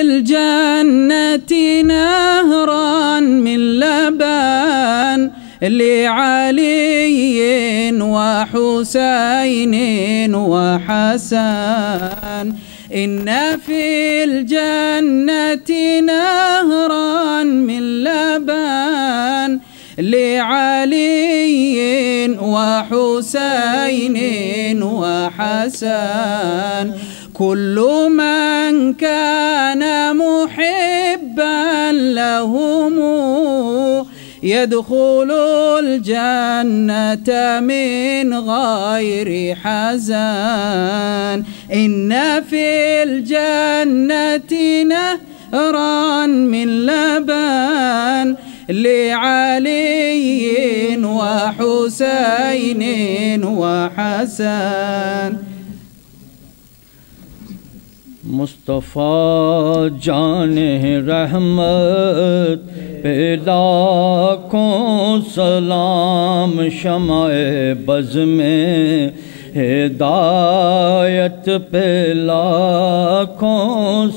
الجنة نهرا من لبن لعلي وحسين وحسن. إن في الجنة نهرا من لبن لعلي وحسين وحسن. كل من كان محبا لهم يدخل الجنة من غير حزن. إن في الجنة نهرا من لبن لعلي وحسين وحسن. मुस्तफ़ा जाने रहमत पे लाखों सलाम, शमाए बज़ में हिदायत पे लाखों